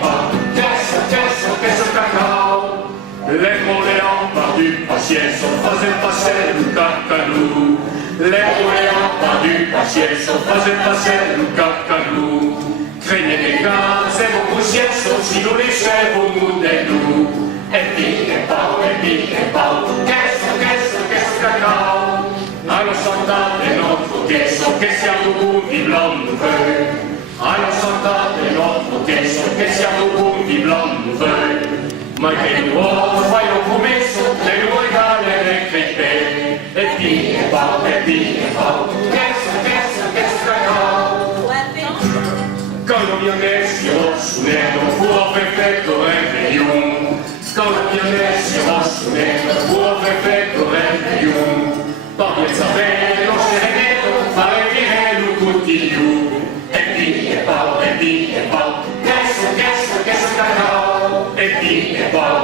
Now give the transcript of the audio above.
pas. Qu'est-ce cacao? Les moléants par du pacier sont faisait passer le cacalou. Les moléants par du pacier sont faisait passer le cacalou. Craignez les gars, c'est vos poussières, sauf si nous les chèvres nous des loups. Et puis pas, qu'est-ce cacao? Alors s'entend de notre question, question de vive l'homme nouveau. Alors s'entend de notre question, question de vive l'homme nouveau. Malgré nous, voyons couper sur les loups égales et crépés. Et puis pas, qu'est-ce cacao? Quand l'on vient sur Osounet, on pourra faire au réveillon. Quand l'on vient sur Osounet, on pourra faire au réveillon. Par les savets, l'on s'est réglé, on fallait virer le coutillou. Et puis pas, qu'est-ce cacao? Et puis pas,